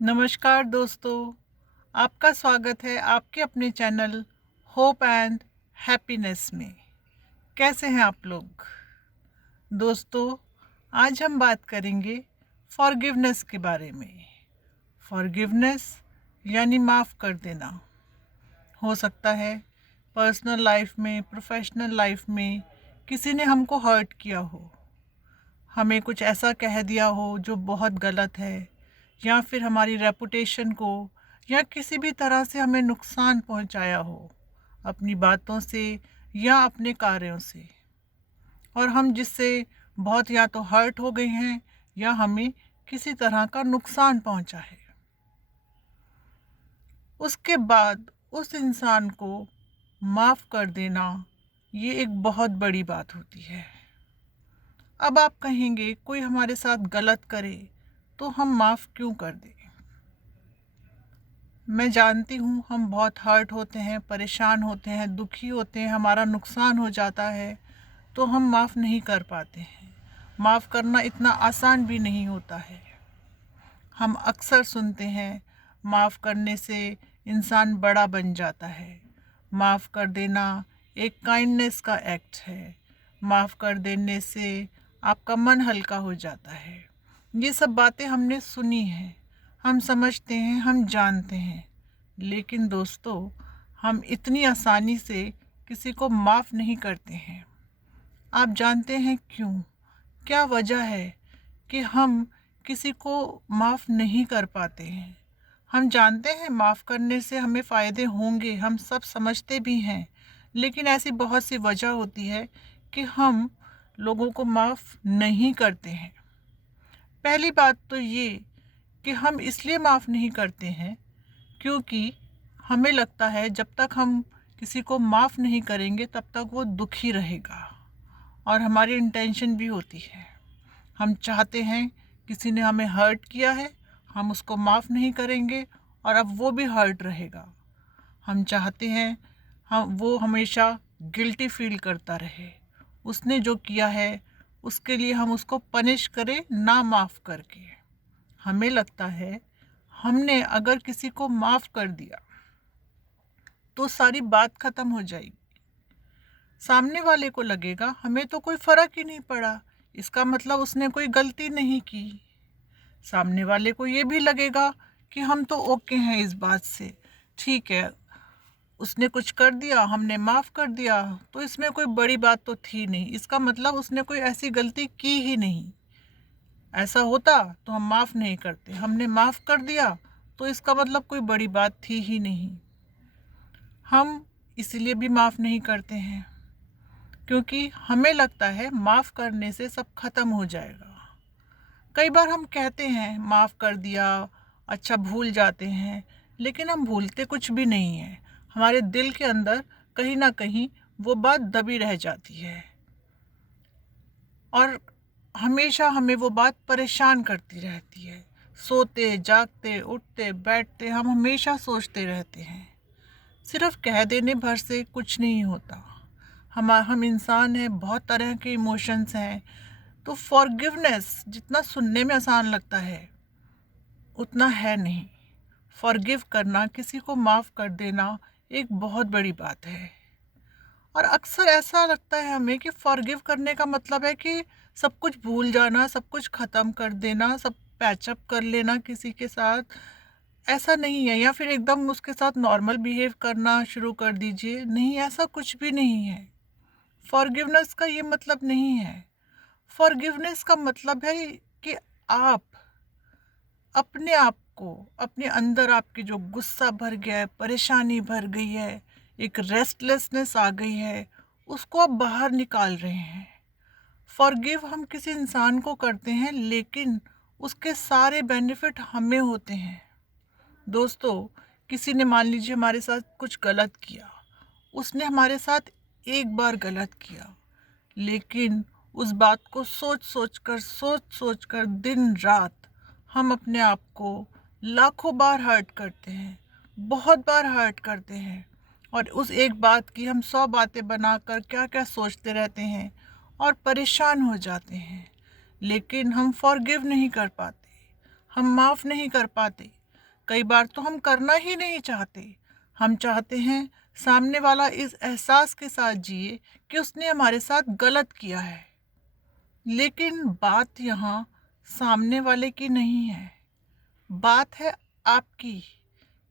नमस्कार दोस्तों, आपका स्वागत है आपके अपने चैनल होप एंड हैप्पीनेस में। कैसे हैं आप लोग? दोस्तों, आज हम बात करेंगे फॉरगिवनेस के बारे में। फॉरगिवनेस यानी माफ़ कर देना। हो सकता है पर्सनल लाइफ में, प्रोफेशनल लाइफ में किसी ने हमको हर्ट किया हो, हमें कुछ ऐसा कह दिया हो जो बहुत गलत है, या फिर हमारी रेपुटेशन को या किसी भी तरह से हमें नुकसान पहुंचाया हो अपनी बातों से या अपने कार्यों से, और हम जिससे बहुत या तो हर्ट हो गए हैं या हमें किसी तरह का नुकसान पहुंचा है। उसके बाद उस इंसान को माफ़ कर देना ये एक बहुत बड़ी बात होती है। अब आप कहेंगे कोई हमारे साथ गलत करे तो हम माफ़ क्यों कर दें? मैं जानती हूँ हम बहुत हर्ट होते हैं, परेशान होते हैं, दुखी होते हैं, हमारा नुकसान हो जाता है तो हम माफ़ नहीं कर पाते हैं। माफ़ करना इतना आसान भी नहीं होता है। हम अक्सर सुनते हैं माफ़ करने से इंसान बड़ा बन जाता है। माफ़ कर देना एक काइंडनेस का एक्ट है। माफ़ कर देने से आपका मन हल्का हो जाता है। ये सब बातें हमने सुनी हैं, हम समझते हैं, हम जानते हैं। लेकिन दोस्तों, हम इतनी आसानी से किसी को माफ़ नहीं करते हैं। आप जानते हैं क्यों? क्या वजह है कि हम किसी को माफ़ नहीं कर पाते हैं? हम जानते हैं माफ़ करने से हमें फ़ायदे होंगे, हम सब समझते भी हैं, लेकिन ऐसी बहुत सी वजह होती है कि हम लोगों को माफ़ नहीं करते हैं। पहली बात तो ये कि हम इसलिए माफ़ नहीं करते हैं क्योंकि हमें लगता है जब तक हम किसी को माफ़ नहीं करेंगे तब तक वो दुखी रहेगा, और हमारी इंटेंशन भी होती है। हम चाहते हैं किसी ने हमें हर्ट किया है, हम उसको माफ़ नहीं करेंगे और अब वो भी हर्ट रहेगा। हम चाहते हैं हम वो हमेशा गिल्टी फील करता रहे, उसने जो किया है उसके लिए हम उसको पनिश करें ना माफ़ करके। हमें लगता है हमने अगर किसी को माफ़ कर दिया तो सारी बात ख़त्म हो जाएगी। सामने वाले को लगेगा हमें तो कोई फ़र्क ही नहीं पड़ा, इसका मतलब उसने कोई गलती नहीं की। सामने वाले को ये भी लगेगा कि हम तो ओके हैं इस बात से, ठीक है, उसने कुछ कर दिया, हमने माफ़ कर दिया, तो इसमें कोई बड़ी बात तो थी नहीं, इसका मतलब उसने कोई ऐसी गलती की ही नहीं। ऐसा होता तो हम माफ़ नहीं करते, हमने माफ़ कर दिया तो इसका मतलब कोई बड़ी बात थी ही नहीं। हम इसलिए भी माफ़ नहीं करते हैं क्योंकि हमें लगता है माफ़ करने से सब ख़त्म हो जाएगा। कई बार हम कहते हैं माफ़ कर दिया, अच्छा भूल जाते हैं, लेकिन हम भूलते कुछ भी नहीं हैं। हमारे दिल के अंदर कहीं ना कहीं वो बात दबी रह जाती है, और हमेशा हमें वो बात परेशान करती रहती है। सोते जागते उठते बैठते हम हमेशा सोचते रहते हैं। सिर्फ कह देने भर से कुछ नहीं होता। हम इंसान हैं, बहुत तरह के इमोशंस हैं। तो फॉरगिवनेस जितना सुनने में आसान लगता है उतना है नहीं। फॉरगिव करना, किसी को माफ़ कर देना एक बहुत बड़ी बात है। और अक्सर ऐसा लगता है हमें कि फॉरगिव करने का मतलब है कि सब कुछ भूल जाना, सब कुछ ख़त्म कर देना, सब पैचअप कर लेना किसी के साथ। ऐसा नहीं है, या फिर एकदम उसके साथ नॉर्मल बिहेव करना शुरू कर दीजिए। नहीं, ऐसा कुछ भी नहीं है। फॉरगिवनेस का ये मतलब नहीं है। फॉरगिवनेस का मतलब है कि आप अपने आप को, अपने अंदर आपकी जो गुस्सा भर गया है, परेशानी भर गई है, एक रेस्टलेसनेस आ गई है, उसको आप बाहर निकाल रहे हैं। फॉरगिव हम किसी इंसान को करते हैं लेकिन उसके सारे बेनिफिट हमें होते हैं। दोस्तों, किसी ने मान लीजिए हमारे साथ कुछ गलत किया, उसने हमारे साथ एक बार गलत किया, लेकिन उस बात को सोच सोच कर दिन रात हम अपने आप को लाखों बार हर्ट करते हैं, बहुत बार हर्ट करते हैं, और उस एक बात की हम 100 बातें बनाकर क्या क्या सोचते रहते हैं और परेशान हो जाते हैं। लेकिन हम फॉरगिव नहीं कर पाते, हम माफ़ नहीं कर पाते, कई बार तो हम करना ही नहीं चाहते। हम चाहते हैं सामने वाला इस एहसास के साथ जिए कि उसने हमारे साथ गलत किया है। लेकिन बात यहाँ सामने वाले की नहीं है, बात है आपकी,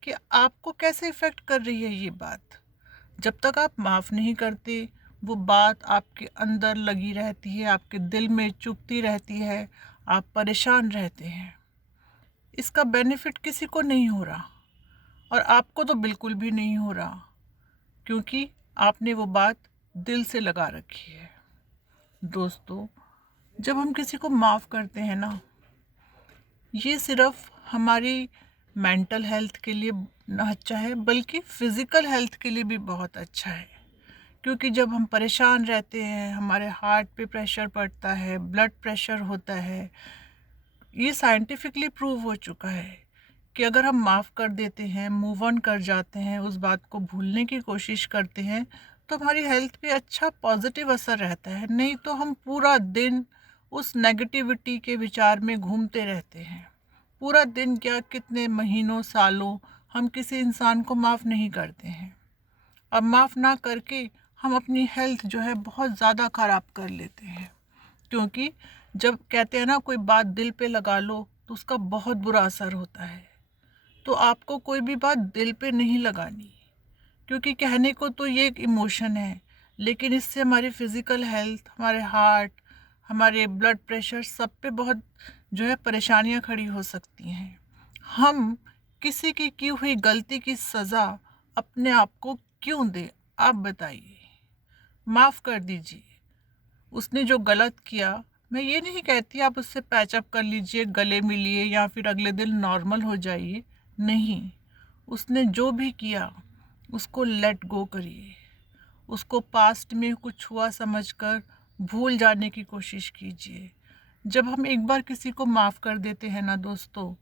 कि आपको कैसे इफ़ेक्ट कर रही है ये बात। जब तक आप माफ़ नहीं करते, वो बात आपके अंदर लगी रहती है, आपके दिल में चुभती रहती है, आप परेशान रहते हैं। इसका बेनिफिट किसी को नहीं हो रहा, और आपको तो बिल्कुल भी नहीं हो रहा, क्योंकि आपने वो बात दिल से लगा रखी है। दोस्तों, जब हम किसी को माफ़ करते हैं ना, ये सिर्फ हमारी मेंटल हेल्थ के लिए अच्छा है, बल्कि फ़िज़िकल हेल्थ के लिए भी बहुत अच्छा है। क्योंकि जब हम परेशान रहते हैं, हमारे हार्ट पे प्रेशर पड़ता है, ब्लड प्रेशर होता है। ये साइंटिफिकली प्रूव हो चुका है कि अगर हम माफ़ कर देते हैं, मूव ऑन कर जाते हैं, उस बात को भूलने की कोशिश करते हैं, तो हमारी हेल्थ पे अच्छा पॉजिटिव असर रहता है। नहीं तो हम पूरा दिन उस नेगेटिविटी के विचार में घूमते रहते हैं। पूरा दिन क्या, कितने महीनों सालों हम किसी इंसान को माफ़ नहीं करते हैं। अब माफ़ ना करके हम अपनी हेल्थ जो है बहुत ज़्यादा ख़राब कर लेते हैं। क्योंकि जब कहते हैं ना, कोई बात दिल पे लगा लो तो उसका बहुत बुरा असर होता है। तो आपको कोई भी बात दिल पे नहीं लगानी, क्योंकि कहने को तो ये एक इमोशन है, लेकिन इससे हमारी फ़िज़िकल हेल्थ, हमारे हार्ट, हमारे ब्लड प्रेशर सब पे बहुत जो है परेशानियां खड़ी हो सकती हैं। हम किसी की हुई गलती की सज़ा अपने आप को क्यों दें? आप बताइए। माफ़ कर दीजिए। उसने जो गलत किया, मैं ये नहीं कहती आप उससे पैचअप कर लीजिए, गले मिलिए या फिर अगले दिन नॉर्मल हो जाइए। नहीं, उसने जो भी किया उसको लेट गो करिए। उसको पास्ट में कुछ हुआ समझकर भूल जाने की कोशिश कीजिए। जब हम एक बार किसी को माफ़ कर देते हैं ना दोस्तों,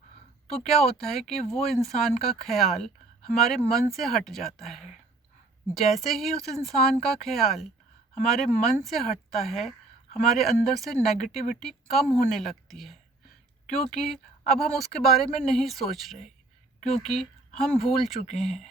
तो क्या होता है कि वो इंसान का ख्याल हमारे मन से हट जाता है। जैसे ही उस इंसान का ख्याल हमारे मन से हटता है, हमारे अंदर से नेगेटिविटी कम होने लगती है, क्योंकि अब हम उसके बारे में नहीं सोच रहे, क्योंकि हम भूल चुके हैं।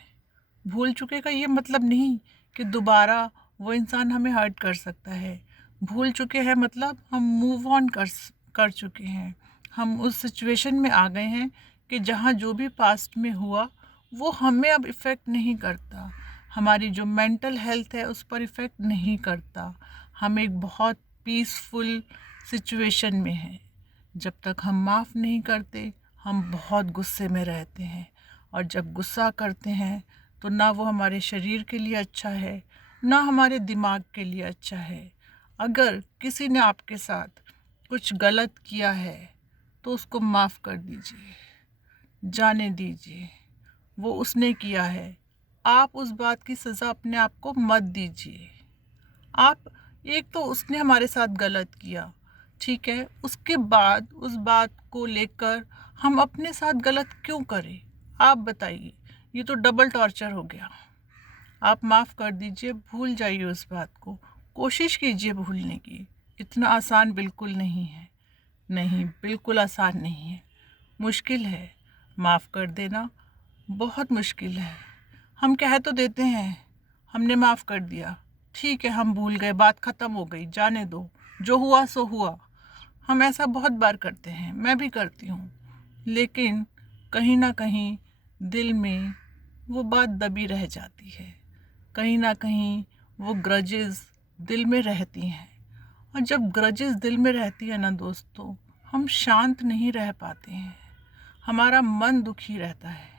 भूल चुके का ये मतलब नहीं कि दोबारा वो इंसान हमें हर्ट कर सकता है। भूल चुके हैं मतलब हम मूव ऑन कर चुके हैं। हम उस सिचुएशन में आ गए हैं कि जहाँ जो भी पास्ट में हुआ वो हमें अब इफ़ेक्ट नहीं करता। हमारी जो मेंटल हेल्थ है उस पर इफ़ेक्ट नहीं करता। हम एक बहुत पीसफुल सिचुएशन में हैं। जब तक हम माफ़ नहीं करते, हम बहुत गुस्से में रहते हैं, और जब गुस्सा करते हैं तो ना वो हमारे शरीर के लिए अच्छा है, ना हमारे दिमाग के लिए अच्छा है। अगर किसी ने आपके साथ कुछ गलत किया है तो उसको माफ़ कर दीजिए, जाने दीजिए। वो उसने किया है, आप उस बात की सज़ा अपने आप को मत दीजिए। आप, एक तो उसने हमारे साथ गलत किया, ठीक है, उसके बाद उस बात को लेकर हम अपने साथ गलत क्यों करें? आप बताइए। ये तो डबल टॉर्चर हो गया। आप माफ़ कर दीजिए, भूल जाइए उस बात को, कोशिश कीजिए भूलने की। इतना आसान बिल्कुल नहीं है। नहीं, बिल्कुल आसान नहीं है, मुश्किल है। माफ़ कर देना बहुत मुश्किल है। हम कह तो देते हैं हमने माफ़ कर दिया, ठीक है, हम भूल गए, बात ख़त्म हो गई, जाने दो, जो हुआ सो हुआ। हम ऐसा बहुत बार करते हैं, मैं भी करती हूँ। लेकिन कहीं ना कहीं दिल में वो बात दबी रह जाती है, कहीं ना कहीं वो ग्रजेस दिल में रहती हैं। और जब ग्रजेस दिल में रहती है ना दोस्तों, हम शांत नहीं रह पाते हैं, हमारा मन दुखी रहता है।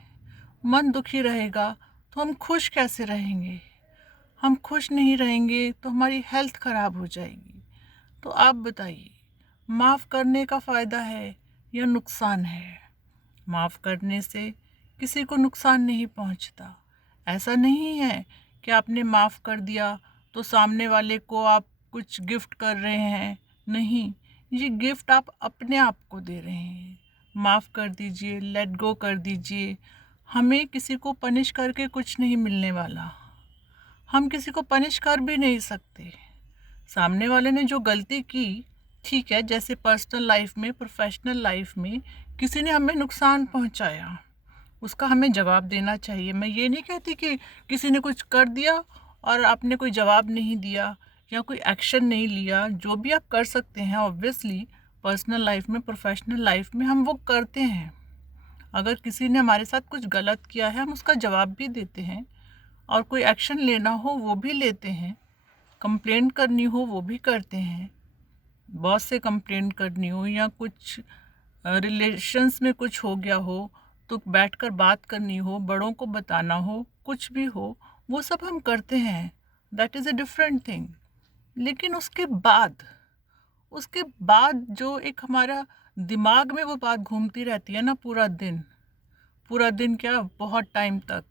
मन दुखी रहेगा तो हम खुश कैसे रहेंगे? हम खुश नहीं रहेंगे तो हमारी हेल्थ ख़राब हो जाएगी। तो आप बताइए, माफ़ करने का फ़ायदा है या नुकसान है? माफ़ करने से किसी को नुकसान नहीं पहुंचता। ऐसा नहीं है कि आपने माफ़ कर दिया तो सामने वाले को आप कुछ गिफ्ट कर रहे हैं। नहीं, ये गिफ्ट आप अपने आप को दे रहे हैं। माफ़ कर दीजिए, लेट गो कर दीजिए। हमें किसी को पनिश करके कुछ नहीं मिलने वाला, हम किसी को पनिश कर भी नहीं सकते। सामने वाले ने जो गलती की, ठीक है, जैसे पर्सनल लाइफ में, प्रोफेशनल लाइफ में किसी ने हमें नुकसान पहुंचाया, उसका हमें जवाब देना चाहिए। मैं ये नहीं कहती कि किसी ने कुछ कर दिया और आपने कोई जवाब नहीं दिया या कोई एक्शन नहीं लिया। जो भी आप कर सकते हैं ऑब्वियसली पर्सनल लाइफ में, प्रोफेशनल लाइफ में हम वो करते हैं। अगर किसी ने हमारे साथ कुछ गलत किया है हम उसका जवाब भी देते हैं, और कोई एक्शन लेना हो वो भी लेते हैं, कंप्लेंट करनी हो वो भी करते हैं। बॉस से कंप्लेंट करनी हो या कुछ रिलेशंस में कुछ हो गया हो तो बैठकर बात करनी हो, बड़ों को बताना हो, कुछ भी हो, वो सब हम करते हैं। That is a different thing. लेकिन उसके बाद जो एक हमारा दिमाग में वो बात घूमती रहती है ना पूरा दिन क्या, बहुत टाइम तक,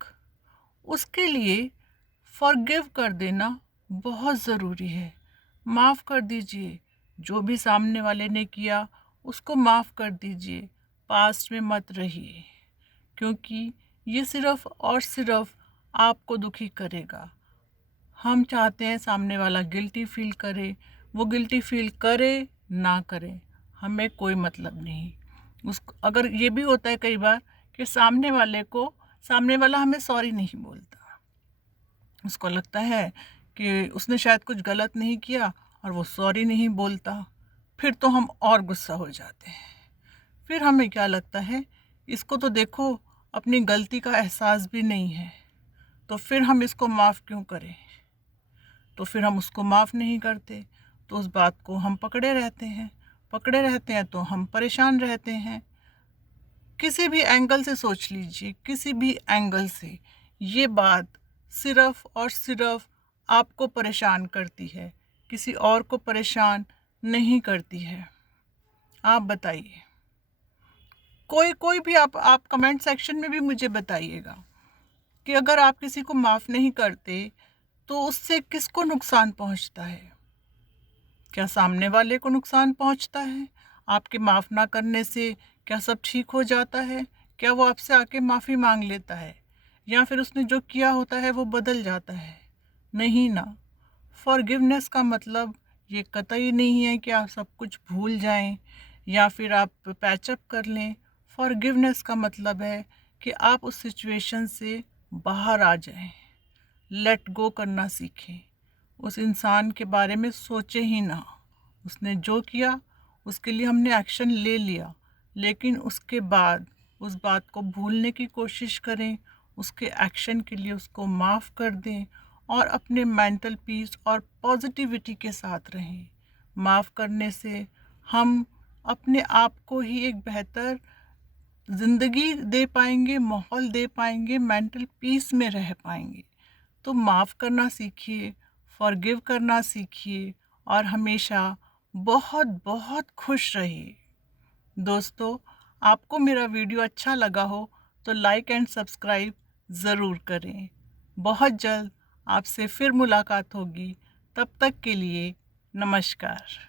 उसके लिए फॉरगिव कर देना बहुत ज़रूरी है। माफ़ कर दीजिए, जो भी सामने वाले ने किया उसको माफ़ कर दीजिए। पास्ट में मत रहिए, क्योंकि ये सिर्फ़ और सिर्फ़ आपको दुखी करेगा। हम चाहते हैं सामने वाला गिल्टी फील करे, वो गिल्टी फील करे ना करे, हमें कोई मतलब नहीं। अगर ये भी होता है कई बार कि सामने वाला हमें सॉरी नहीं बोलता, उसको लगता है कि उसने शायद कुछ गलत नहीं किया और वो सॉरी नहीं बोलता, फिर तो हम और गुस्सा हो जाते हैं। फिर हमें क्या लगता है, इसको तो देखो अपनी गलती का एहसास भी नहीं है, तो फिर हम इसको माफ़ क्यों करें। तो फिर हम उसको माफ़ नहीं करते, तो उस बात को हम पकड़े रहते हैं तो हम परेशान रहते हैं। किसी भी एंगल से सोच लीजिए, किसी भी एंगल से ये बात सिर्फ़ और सिर्फ़ आपको परेशान करती है, किसी और को परेशान नहीं करती है। आप बताइए, कोई भी आप कमेंट सेक्शन में भी मुझे बताइएगा कि अगर आप किसी को माफ़ नहीं करते तो उससे किसको नुकसान पहुंचता है। क्या सामने वाले को नुकसान पहुंचता है? आपके माफ़ ना करने से क्या सब ठीक हो जाता है? क्या वो आपसे आके माफ़ी मांग लेता है, या फिर उसने जो किया होता है वो बदल जाता है? नहीं ना। फॉरगिवनेस का मतलब ये कतई नहीं है कि आप सब कुछ भूल जाएं या फिर आप पैचअप कर लें। फॉरगिवनेस का मतलब है कि आप उस सिचुएशन से बाहर आ जाएं, लेट गो करना सीखें, उस इंसान के बारे में सोचें ही ना। उसने जो किया उसके लिए हमने एक्शन ले लिया, लेकिन उसके बाद उस बात को भूलने की कोशिश करें, उसके एक्शन के लिए उसको माफ़ कर दें और अपने मेंटल पीस और पॉजिटिविटी के साथ रहें। माफ़ करने से हम अपने आप को ही एक बेहतर ज़िंदगी दे पाएंगे, माहौल दे पाएंगे, मेंटल पीस में रह पाएंगे। तो माफ़ करना सीखिए, फॉरगिव करना सीखिए और हमेशा बहुत बहुत खुश रहिए। दोस्तों, आपको मेरा वीडियो अच्छा लगा हो तो लाइक एंड सब्सक्राइब ज़रूर करें। बहुत जल्द आपसे फिर मुलाकात होगी, तब तक के लिए नमस्कार।